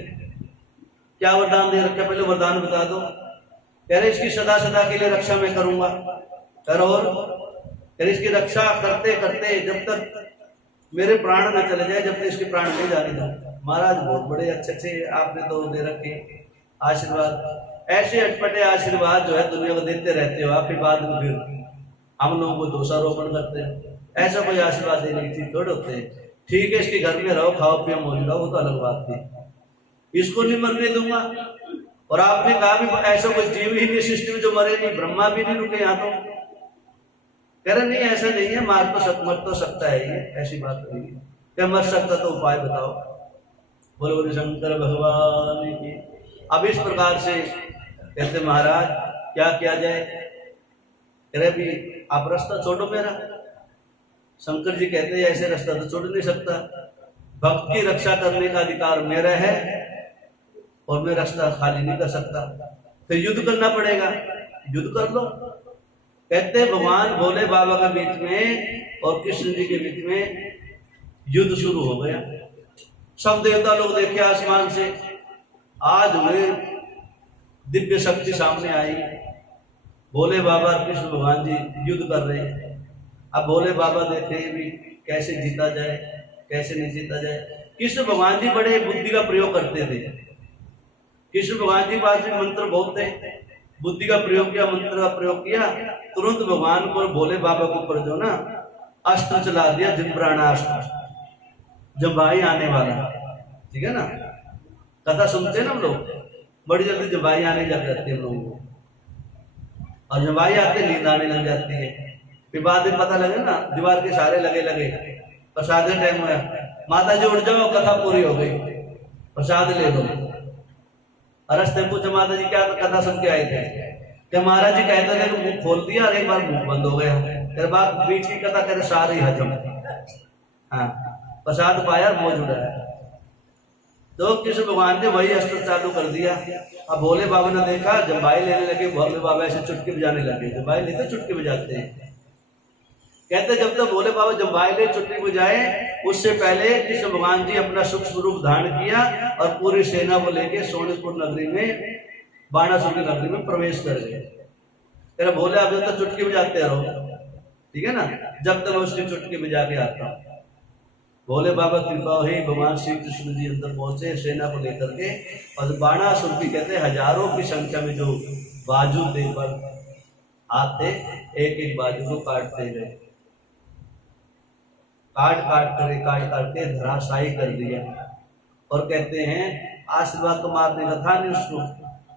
क्या वरदान दे रखे? पहले वरदान बता दो। कह रहे इसकी सदा सदा के लिए रक्षा मैं करूंगा। और इसकी रक्षा करते करते जब तक मेरे प्राण न चले जाए, जब तक इसके प्राण नहीं जाने दो। महाराज बहुत बड़े अच्छे आपने तो दे रखे आशीर्वाद, ऐसे अटपटे आशीर्वाद जो है दुनिया को देते रहते हो आप, फिर बाद में फिर हम लोगों को दोषारोपण करते हैं। ऐसा कोई आशीर्वाद देने की चीज थोड़े होते हैं। ठीक है इसके घर में रहो, खाओ पियो मौज लो, वो तो अलग बात थी, इसको नहीं मरने दूंगा। और आपने कहा भी ऐसा कोई जीव ही नहीं सृष्टि में जो मरे नहीं, ब्रह्मा भी नहीं रुके यहाँ तो। कह रहे नहीं ऐसा नहीं है, मर तो सकता है ये, ऐसी बात नहीं है। क्या मर सकता तो उपाय बताओ। बोले बोले शंकर भगवान की। अब इस प्रकार से कहते महाराज क्या किया जाए? कह रहे भी आप रास्ता छोड़ो मेरा। शंकर जी कहते हैं ऐसे रास्ता तो छोड़ नहीं सकता, भक्त की रक्षा करने का अधिकार मेरा है और मैं रास्ता खाली नहीं कर सकता, तो युद्ध करना पड़ेगा, युद्ध कर लो। कहते भगवान भोले बाबा के बीच में और कृष्ण जी के बीच में युद्ध शुरू हो गया। सब देवता लोग देखे आसमान से, आज वे दिव्य शक्ति सामने आई। भोले बाबा और कृष्ण भगवान जी युद्ध कर रहे हैं। अब भोले बाबा देखे भी कैसे जीता जाए, कैसे नहीं जीता जाए। कृष्ण भगवान जी बड़े बुद्धि का प्रयोग करते थे। कृष्ण भगवान जी पास में मंत्र बहुत थे, बुद्धि का प्रयोग किया, मंत्र का प्रयोग किया, तुरंत भगवान को भोले बाबा के ऊपर जो ना अस्त्र चला दिया, जिब्राणास्त्र, जब भाई आने वाला, ठीक है ना। कथा सुनते हैं ना हम लोग, बड़ी जल्दी जबाई आने लग जाती है हम लोगों को, और जबाई आते नींद आने लग जाती है। फिर बाद में पता लगे ना दीवार के सारे लगे प्रसाद का टाइम हुआ, माता जी उठ जाओ कथा पूरी हो गई, प्रसाद ले लो। अरस्ते पूछे माता जी क्या कथा सुन के आए थे? क्या महाराज जी कहते थे मुंह खोल दिया और एक बार मुंह बंद हो गया, फिर बात बीच की कथा करे सारी हजम, हाँ प्रसाद पाया मौज उड़ाया। तो कृष्ण भगवान ने वही अस्त्र चालू कर दिया। अब भोले बाबा ने देखा, जम्बाई लेने लगे, भोले बाबा ऐसे चुटकी बजाने लगे। जम्बाई लेते चुटकी बजाते हैं, कहते जब तक भोले बाबा जम्बाई ले चुटकी बजाए उससे पहले कृष्ण भगवान जी अपना सूक्ष्म रूप धारण किया और पूरी सेना को लेके सोनेपुर नगरी में, बाणासुर की नगरी में प्रवेश कर गए। तेरा भोले आप जब तक चुटकी बजाते रहो, ठीक है ना, जब तक मैं उसकी चुटकी बजा के आता हूँ। भोले बाबा कृपा हुई, भगवान श्री कृष्ण जी अंदर पहुंचे सेना को लेकर के, और बाणासुर भी कहते हजारों की संख्या में जो बाजू थे पर आते, एक एक बाजू को काटते गए, काट के धराशायी कर दिया। और कहते हैं आशीर्वाद तो मारने का था नहीं उसको,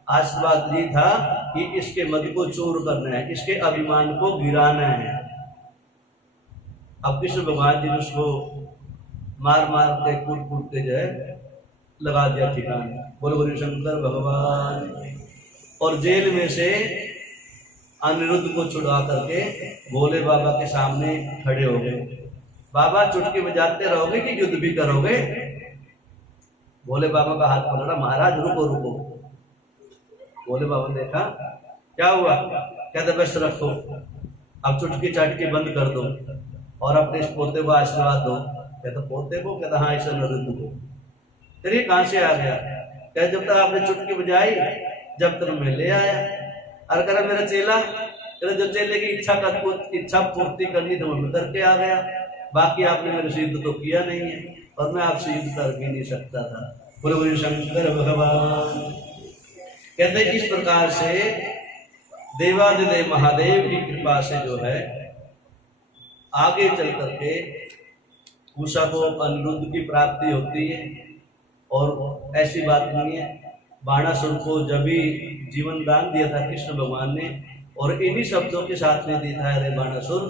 आशीर्वाद ये था कि इसके मद को चूर करना है, इसके अभिमान को गिराना है। अब कृष्ण भगवान जी उसको मार मार के कूट के जो है लगा दिया ठिकाना। बोलो बोलो शंकर भगवान। और जेल में से अनिरुद्ध को छुड़वा करके भोले बाबा के सामने खड़े हो गए। बाबा चुटकी बजाते रहोगे कि युद्ध भी करोगे? भोले बाबा का हाथ पकड़ा, महाराज रुको रुको। भोले बाबा ने देखा क्या हुआ, कहते बस रखो, अब चुटकी चाटकी बंद कर दो और अपने इस पोते को आशीर्वाद दो। कहते पोते को? कहता हाँ इस अनिरुद्ध को। फिर ये कहां से आ गया? कहते जब तक आपने चुटकी बजाई जब तक मैं ले आया। अरे करा मेरा चेला, कहते जो चेले की इच्छा पूर्ति करनी थी वो मैं करके आ गया, बाकी आपने मेरे से युद्ध तो किया नहीं है और मैं आपसे युद्ध कर भी नहीं सकता था। बोलो बोलो शंकर भगवान। कहते इस प्रकार से देवादिदेव महादेव की कृपा से जो है आगे चल करके उषा को अनिरुद्ध की प्राप्ति होती है। और ऐसी बात नहीं है, बाणासुर को जब भी जीवन दान दिया था कृष्ण भगवान ने, और इन्हीं शब्दों के साथ में दिया था, अरे बाणासुर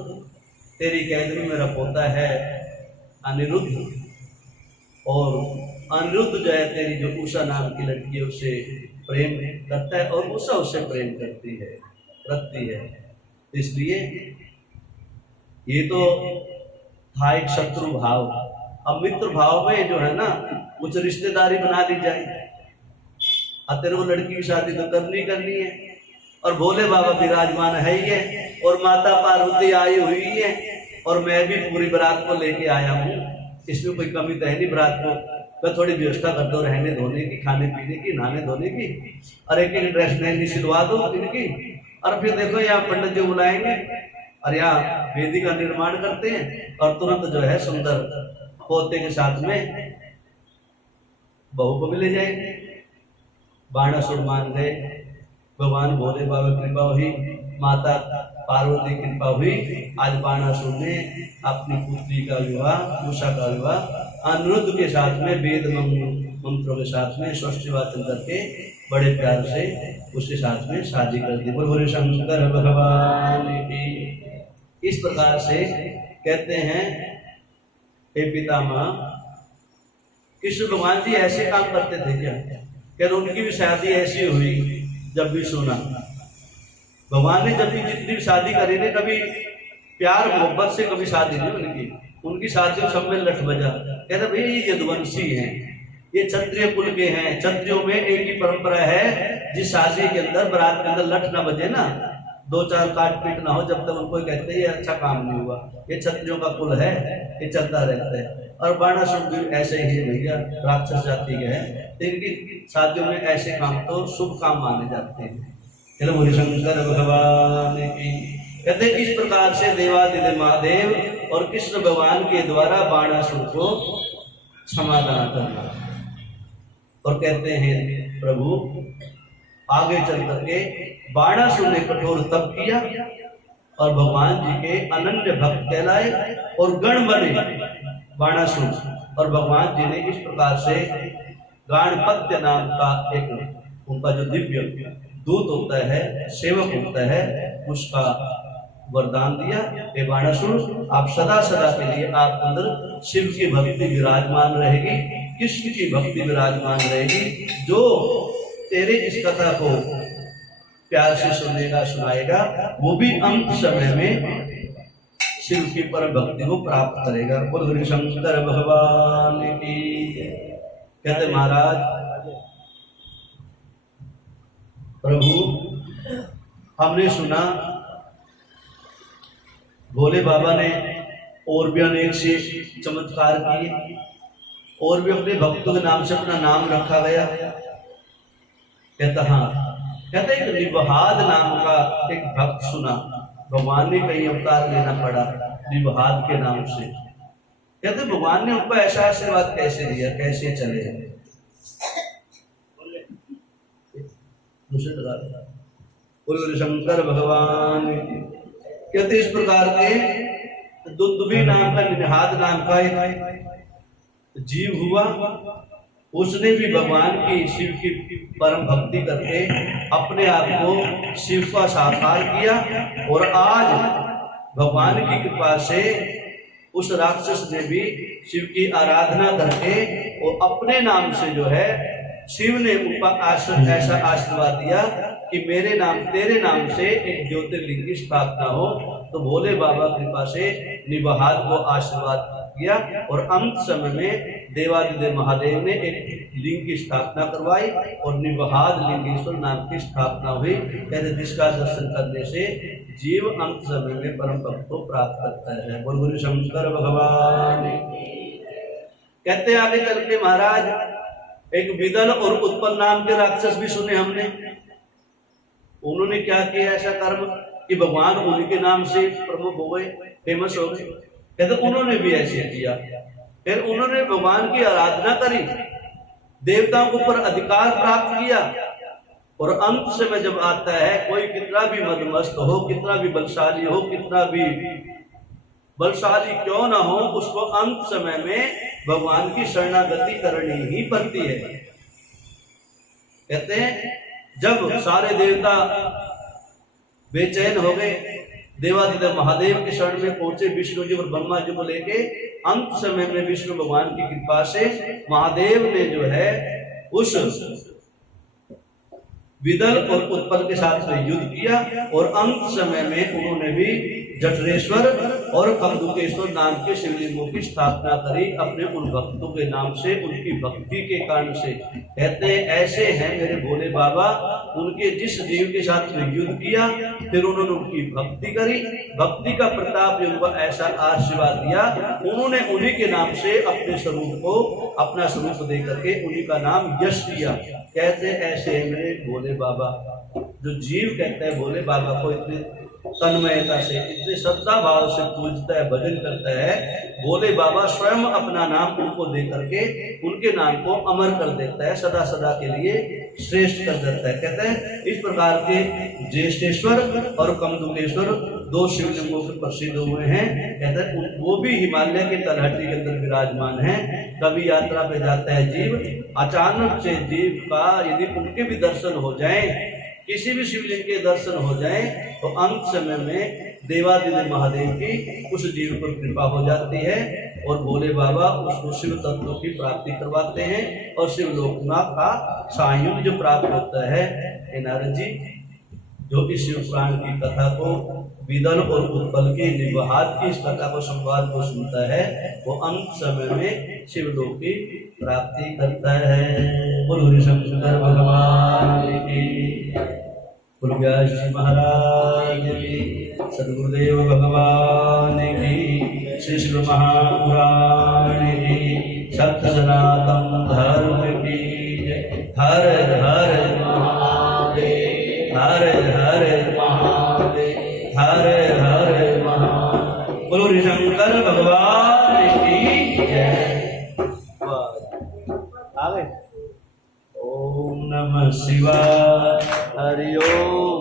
तेरी कैद में मेरा पोता है अनिरुद्ध, और अनिरुद्ध जो है तेरी जो उषा नाम की लड़की है उससे प्रेम करता है और उषा उससे प्रेम करती है, रखती है। इसलिए ये तो था एक शत्रु भाव। अब मित्र भाव में जो है ना कुछ रिश्तेदारी बना दी जाए। अब तेरे को लड़की की शादी तो करनी है, और भोले बाबा विराजमान है ही है, और माता पार्वती आई हुई है, और मैं भी पूरी बारात को लेके आया हूँ। इसमें कोई कमी तो है नहीं बारात को। मैं थोड़ी व्यवस्था कर दो रहने धोने की, खाने पीने की, नहाने धोने की, और एक एक ड्रेस नई सिलवा दो इनकी। और फिर देखो यहाँ पंडित जी बुलाएंगे और यहाँ वेदी का निर्माण करते हैं, और तुरंत जो है सुंदर पोते के साथ में बहू को भी ले जाएंगे। बाणासुर मान गए, भगवान भोले बाबा कृपा हुई, माता पार्वती कृपा हुई। आज बाणासुर ने अपनी पुत्री का विवाह, उषा का विवाह अनिरुद्ध के साथ में वेद मंत्रों के साथ में षष्ठी वाचन करके बड़े प्यार से उसके साथ में शादी कर दी। बोले शंकर भगवान की। इस प्रकार से कहते हैं हे पितामह, कृष्ण भगवान जी ऐसे काम करते थे क्या? कहते उनकी भी शादी ऐसी हुई। जब भी सुना भगवान ने जब भी जितनी भी शादी करी ने, कभी प्यार मोहब्बत से कभी शादी नहीं उनकी शादियों सब में लठ बजा। कहते भाई ये यदुवंशी हैं, ये क्षत्रिय कुल के हैं। क्षत्रियों में एक ही परंपरा है, जिस शादी के अंदर बारात के अंदर लठ ना बजे ना, दो चार काट पीट ना हो, जब तक उनको कहते हैं ये अच्छा काम नहीं हुआ। ये क्षत्रियों का कुल है, ये चलता रहता है। और बाणासुर भी ऐसे ही भैया राक्षस जाति के हैं, इनकी शादियों में ऐसे काम तो शुभ काम माने जाते हैं। चलो बोले शंकर भगवान की। कहते इस प्रकार से देवादिदेव महादेव और कृष्ण भगवान के द्वारा बाणासुर को समाधान करना। और कहते हैं प्रभु आगे चल करके बाणासुर ने कठोर तप किया और भगवान जी के अनन्य भक्त कहलाए और गण बने बाणासुर। और भगवान जी ने इस प्रकार से गणपत्य नाम का एक उनका जो दिव्य दूत होता है, सेवक होता है, उसका वरदान दिया। हे बाणासुर, आप सदा सदा के लिए आप अंदर शिव की भक्ति विराजमान रहेगी, कृष्ण की भक्ति विराजमान रहेगी। जो तेरे इस कथा को प्यार से सुनेगा, सुनाएगा, वो भी अंत समय में शिव की परम भक्ति को प्राप्त करेगा। बोल शंकर भगवान की। कहते महाराज प्रभु हमने सुना भोले बाबा ने और भी अनेक से चमत्कार किए, और भी अपने भक्तों के नाम से अपना नाम रखा गया। कहता हाँ, कहते एक निबहाद नाम का एक भक्त सुना, भगवान ने कई अवतार लेना पड़ा निबहाद के नाम से। कहते भगवान ने उनको ऐसा आशीर्वाद कैसे दिया, कैसे चले? बोले शंकर भगवान। कहते इस प्रकार के दुंदुभी नाम का, निबहाद नाम का एक जीव हुआ, उसने भी भगवान की शिव की परम भक्ति करके अपने आप को शिव का साकार किया। और आज भगवान की कृपा से उस राक्षस ने भी शिव की आराधना करके और अपने नाम से जो है शिव ने ऐसा आशीर्वाद दिया कि मेरे नाम तेरे नाम से एक ज्योतिर्लिंग की स्थापना हो। तो भोले बाबा कृपा से निबहार को आशीर्वाद किया और अंत समय में देवादिदेव महादेव ने एक लिंग की स्थापना करवाई और निबहार लिंगेश्वर नाम की स्थापना हुई। कहते जिसका दर्शन करने से जीव अंत समय में परम पद को प्राप्त करता है। बोल गुरु शंकर भगवान। कहते आगे चल के महाराज एक विदल और उत्पल नाम के राक्षस भी सुने हमने। उन्होंने क्या किया ऐसा कर्म कि भगवान उन्हीं के नाम से प्रमुख हो गए, फेमस हो गए। कहते उन्होंने भी ऐसे किया। फिर उन्होंने भगवान की आराधना करी, देवताओं के ऊपर अधिकार प्राप्त किया और अंत समय जब आता है कोई कितना भी मदमस्त हो, कितना भी बलशाली हो, कितना भी बलशाली क्यों ना हो, उसको अंत समय में भगवान की शरणागति करनी ही पड़ती है। कहते हैं जब सारे देवता बेचैन हो गए, देवादिदेव महादेव के शरण में पहुंचे विष्णु जी और ब्रह्मा जी को लेके, अंत समय में विष्णु भगवान की कृपा से महादेव ने जो है उस विदल और उत्पल के साथ में युद्ध किया और अंत समय में उन्होंने भी जठरेश्वर और कमदुकेश्वर नाम के शिवलिंगों की स्थापना करी अपने उन भक्तों के नाम से, उनकी भक्ति के कारण से। कहते हैं ऐसे हैं मेरे भोले बाबा, उनके जिस जीव के साथ में युद्ध किया फिर उन्होंने उनकी भक्ति करी, भक्ति का प्रताप उनको ऐसा आशीर्वाद दिया, उन्होंने उन्हीं के नाम से अपने स्वरूप को अपना स्वरूप दे करके उन्हीं का नाम यश दिया। कहते ऐसे है मेरे भोले बाबा। जो जीव कहता है भोले बाबा को इतने तन्मयता से, इतने श्रद्धा भाव से पूजता है, भजन करता है, भोले बाबा स्वयं अपना नाम उनको दे करके उनके नाम को अमर कर देता है, सदा सदा के लिए श्रेष्ठ कर देता है। कहते हैं इस प्रकार के ज्येष्ठेश्वर और कमदुकेश्वर दो शिवलिंगों के प्रसिद्ध हुए हैं। कहते हैं वो भी हिमालय के तलहटी के अंदर विराजमान है। कभी यात्रा पे जाता है जीव, अचानक से जीव का यदि उनके भी दर्शन हो जाए, किसी भी शिवलिंग के दर्शन हो जाए, तो अंत समय में देवादिदेव महादेव की उस जीव पर कृपा हो जाती है और भोले बाबा उसको शिव तत्व की प्राप्ति करवाते हैं और शिव लोकनाथ का सायुज्य प्राप्त होता है। नारद जी जो कि शिव पुराण की कथा को, विदल और उत्पल की निबहार की इस कथा को, संवाद को सुनता है, वो अंत समय में शिवलोक की प्राप्ति करता है। बोलो शंकर भगवान की, बोलो व्यास जी महाराज की, सद्गुरुदेव भगवान की, श्री शिव महापुराण की, सत्य सनातन धर्म की। हर हर महादेव, हर हर महादेव, हर हर महादेव। बोलो शंकर भगवान की जय। ओम नमः शिवाय। हरि ओम।